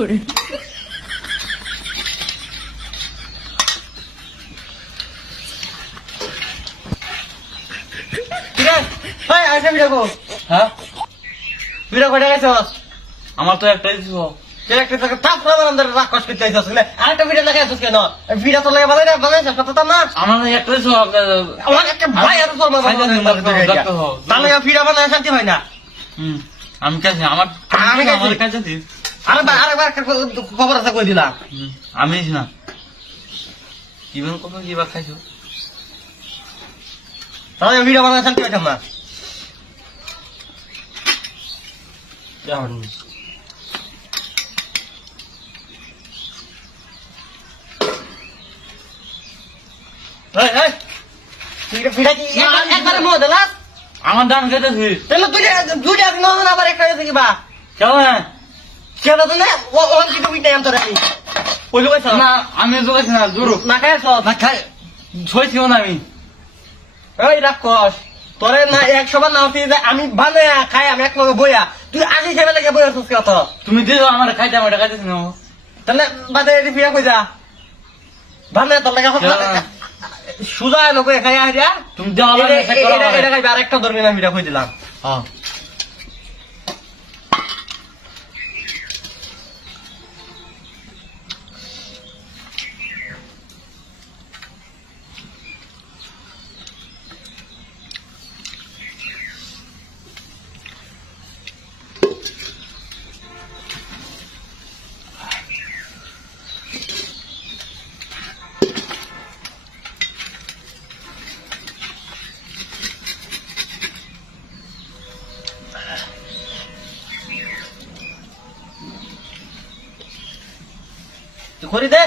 করে হ্যাঁ বিড়া কয়টা গেছ আমার তো একটাই ছিল একটা থাপ রাগ কষ্ট করতে আইছস আরেকটা বিড়া লাগাই আছিস কেন বিড়া তো লাগে বানাইছিস কথা না আমার একটাই ছিল আমার একটা ভাই আর তোর মাথা তাহলে বিড়া বানায় শান্তি হয় না আমি কাছে আমার আমি খাইছি। আমার কাছে দিস আরেকবার খবর আছে কই দিলাম আমি না জীবন কত জিবা খাইছো তাহলে বিড়া বানায় শান্তি হইতাম না একবারে মোহ দিলাস আমার দান খেতেছি তাহলে দুইটা দিন আবার একটা হয়েছে কিবা কেমন কেন তো না ওখান কিন্তু উইটাই আনতো রে ওই লোক না আমি জোগাইছি না জোর না খাইছ না খাই ছয়ছিও না আমি ওই রাক্ষস তোরে না 100 বার না উঠি যে আমি বানায় খাই আমি এক লগে বইয়া তুই আগে খেয়ে লাগে বইয়া সুস কত তুমি দিও আমার খাইতে আমার খাইতেছি না তাহলে বাদে ফিরা কই যা বানায় তোর লাগে সুজা লোক খাই আইয়া তুমি দেওয়া এটা খাইবে আরেকটা ধরবি না ফিরা কই দিলাম হ্যাঁ তুই খড়ি দে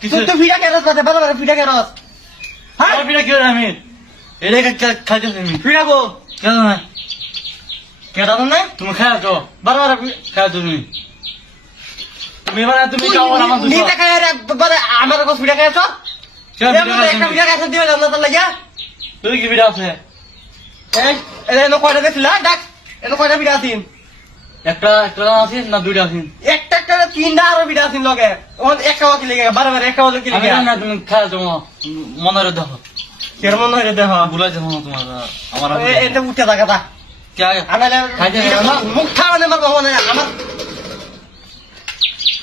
তুই তো ফিরা কেরস পাতে বাবা ফিরা কেরস হ্যাঁ আমার পিঠা কি হলো আমি এটা খাইতেছি আমি ফিরা গো কেন না কেডা না তুমি খাও তো বারবার খাও তুমি তুমি এবার তুমি খাও আমার দুটো নিজে খাই রে বাবা আমার কাছে ফিরা খাইছ একটা ফিরা খাইছ দিবে জানা তো লাগিয়া তুই কি পিঠা আছে এনে কয়টা দিছিল ডাক এনে কয়টা ফিরা আছিস একটা একটা আছে না দুইটা আছে একটা তিনটা আরো ফিরা আছিস লগে ওন একটা ওয়াকি লাগে বারবার একটা ওয়াকি আমি লাগে না তুমি খাও তোমার মনের দেখো কেমন হইরে দেহ ভুলাই যাবো না তোমার আমার এটা উঠে থাকা তা কে আমি খাইতে মুখ খাওয়া নেবার ভগবান আমার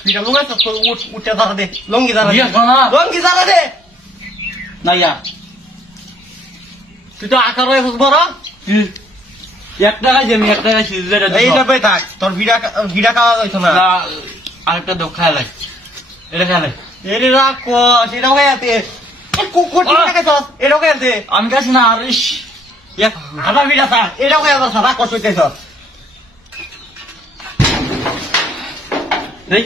ফিরা লুগাইছ তো উঠে দাঁড়া দে লঙ্গি দাঁড়া দে দিয়া খানা লঙ্গি দাঁড়া দে না ইয়া তুই তো আকার হয়ে বড় একটা খাইছি আমি একটা খাইছি যেটা এইটা পাই থাক তোর ভিড়া খাওয়া যাইতো না আরেকটা দাও খাই লাই এটা খাই লাই এরে রাখ সেটাও খাইতে কোটি টাকা খাইছস এটাও খাইতে আমি খাইছি না আর ইস আবার ভিড়া থা এটাও খাইছস রাখ কষ্ট হইতেছস এই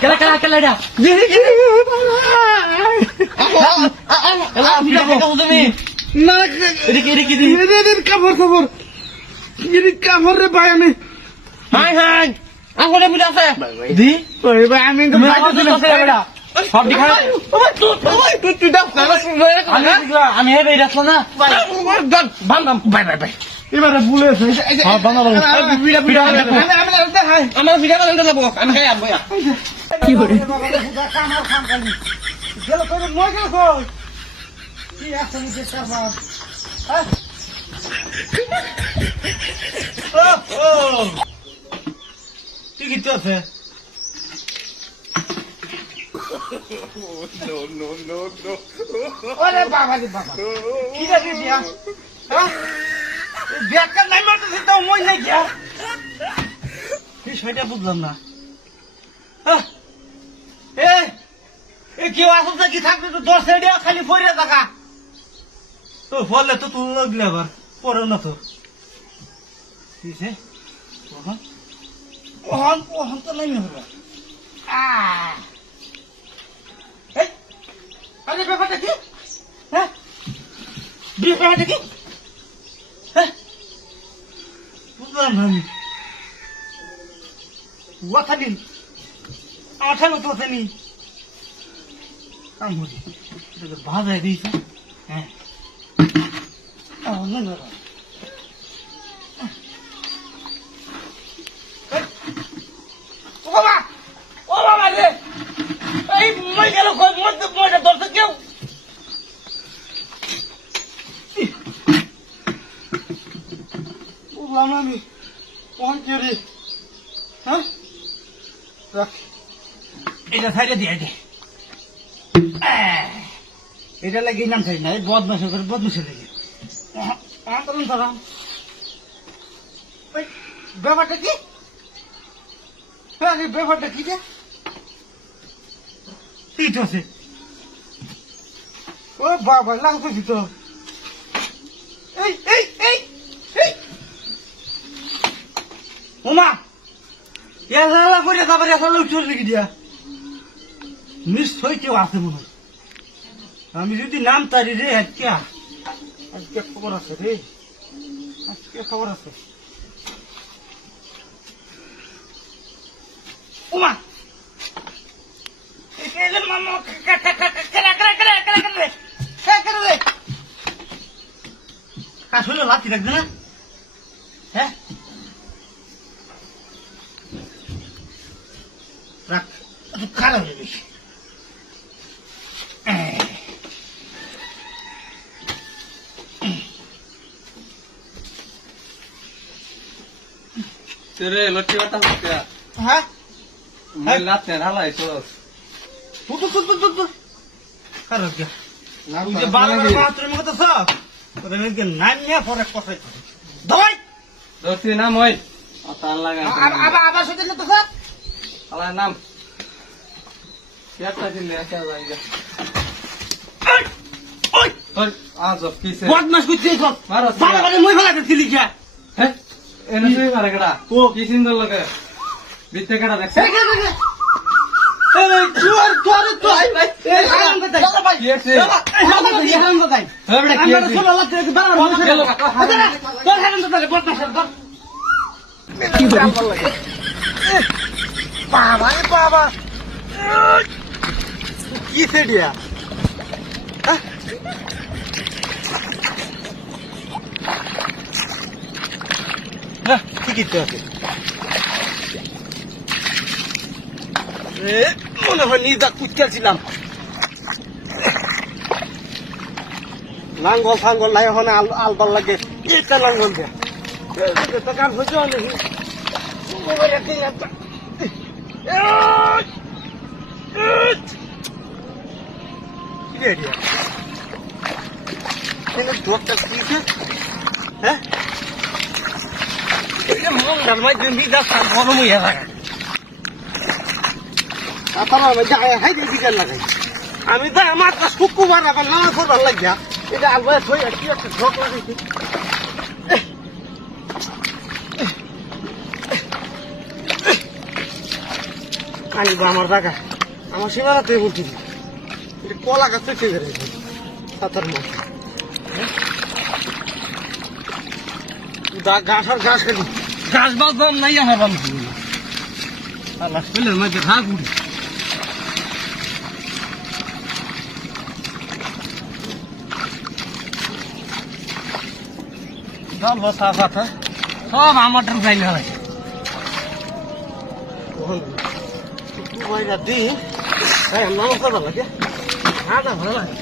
কেলা কেলা কেলা এটা তুমি না এদিকে এদিকে দি কাপড় কাপড় কাপড় রে ভাই আমি হাই হাই আঙ্গুলে ভিড়া আছে দি ওই ভাই আমি তো সব দিখা তুই দাও আমি হেবে রাখলো না বাম বাম বাই বাই বাই এবারে ভুলে হ্যাঁ বানা বানা আমার ভিড়া বানাতে যাবো আমি খাই আসবো কি করে তুই কি আছে ওরে বাবা রে বাবা কি রে দিয়া হ্যাঁ বেকার নাই মারতে তো মই নাই গিয়া কি সেটা বুঝলাম না এ কেউ আসল কি থাকবে তো 10 এডিয়া খালি পড়ে থাকা তো ফলে তো তুই লাগলে আবার পড়ো না তো কিছে ওহন তো নাই হবে আরে ব্যাপারটা কি হ্যাঁ ব্যাপারটা কি হ্যাঁ বুঝলাম না আমি ওয়াথা দিন আমার ঠান্ডা তো আছে নি কাম হরি এটা ভাজা দিয়েছে হ্যাঁ না না ও বাবা রে এই মই গেল কই মইটা ধরতে কেউ বুঝলাম না আমি কখন কে রে হ্যাঁ রাখ এটা সাইডে দিয়ে দে এটা লাগে নাম চাই না এই বদমাশ করে বদমাশ লেগে আন্দোলন করাম ব্যাপারটা কি ব্যাপারটা কি রে ঠিক আছে ও বাবা লাগতেছি তো এই এই এই এই ওমা এলা করে তারপরে এলা উঠে লিখে দিয়া নিশ্চয় কেউ আছে মনে হয় আমি যদি নাম তারি রে আজকে আজকে খবর আছে রে আজকে খবর আছে ওমা আসলে লাঠি রাখবে না হ্যাঁ রাখ খারাপ হয়ে গেছে तेरे लट्टी वाटा क्या হ্যাঁ मैं लाते ना लाई चलो তু খারাপ গা তুই যে বারবার বাথরুমে কথা সব ওদের মেয়েকে নাম নিয়ে পরে কথা দবাই दोस्ती नाम होय आता लगा আবার সেটা তো স্যার अला नाम क्या दिले क्या जाएगा ওই और आज ऑफ किसे বদমাশ করছিস সব মারো, বারবার মই ফেলা দিলি কি है एने से मारे कड़ा ओ। की सिंदल लगे बिते कड़ा देख এই চোর চোর তো আই ভাই এই হারাম কথা ভাই ये से হারাম কথা है बड़ा আমরা किए ষোলো লাখ টাকা বারবার মই চলো, ফেলা তোর হারাম কথা বদমাশ কর কি বাবা রে বাবা কি সেডিয়া ঠিকই তো আছে মনে হয় নিজা কুচকেছিলাম লাঙ্গল ফাঙ্গল নাই ওখানে আলবাল লাগে এটা লাঙ্গল দেয়া তো কাম হয়েছে অনেক দোরটা কিছে হ্যাঁ মঙ্গাল মাধ্যম দিয়ে যাচ্ছে গরম হইয়া থাকে আপনার মধ্যে হাই দিয়ে বিকাল লাগাই আমি তো আমার শুক্রবার আবার নানা করবার লাগিয়া এটা আলবায় থই আর কি একটা ঝোঁক লাগাইছি আনি বা আমার জায়গা আমার সীমানাতেই বলছি এটা কলা গাছ থেকে বেড়েছে সাঁতার মাছ ঘাস আর ঘাস খালি ঘাস বাঁধবাম নাই আমার বান্ধব আল্লাহ শরীরের মধ্যে ঘাস উঠি চল সাফ আছে সব আমার যাই না দি নাম কথা লাগে হাঁটা ভালো লাগে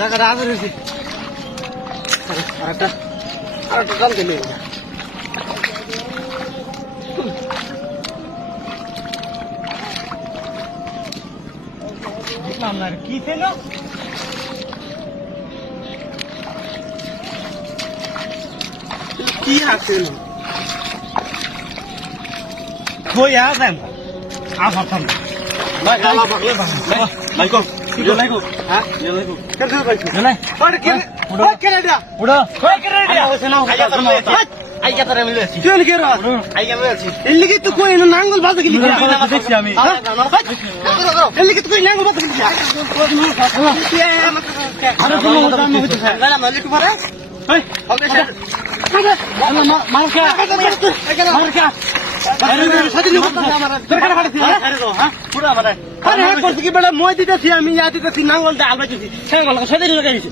জায়গাটা আগে রয়েছে আরেকটা কাল দিলে দেখলাম না কি ছিল কি আছে কই আসেন আফাতাম ভাই আলা বাগলে ভাই কো Yo lego. ¿Ah? Yo lego. ¿Qué te pasa? Yo lego. ¿Por qué? ¿Por qué le da? Udah. ¿Por qué le da? Ayo, senang. Ayo, আইগা তারা মিলে আছি তুই কে রস আইগা মিলে আছি এর লিগে তো কই না নাঙ্গল বাজে গেলি দেখছি আমি এর লিগে তো কই নাঙ্গল বাজে গেলি আরে তুমি দাম হইছে না না মালিক পারে এই হবে মারকা মারকা আরে সাথে নিব আমার দরকার পড়ছে আরে তো হ্যাঁ পুরো আমারে আরে হ্যাঁ করছি কি বেটা মই দিতেছি আমি ইয়া দিতেছি নাঙ্গল দা আলবা দিতেছি নাঙ্গল সাথে লাগাই দিছি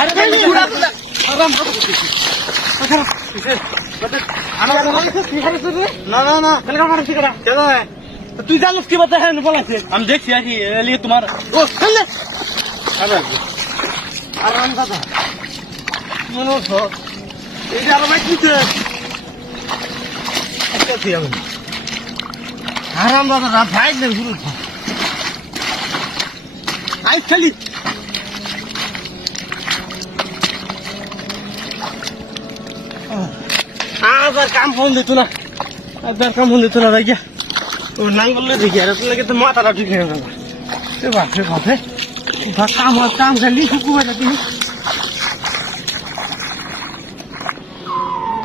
আরে পুরা আরাম না না না তুই জানিস কি বলতে হ্যাঁ বলাছে আমি দেখছি আছি এলিয়ে তোমার ও চলে আরাম দাদা মনে হচ্ছে এটা আর ভাই কিছে আরাম দাদা রাত ভাই না শুরু আই খালি আবার কাম ফোন দিত না আবার কাম ফোন দিত না ভাই ও নাঙ্গলে দেখি আর তোর লাগে তো মাথাটা ঠিক হয়ে গেল বাপরে বাপরে কাম খালি শুকুবাটা তুমি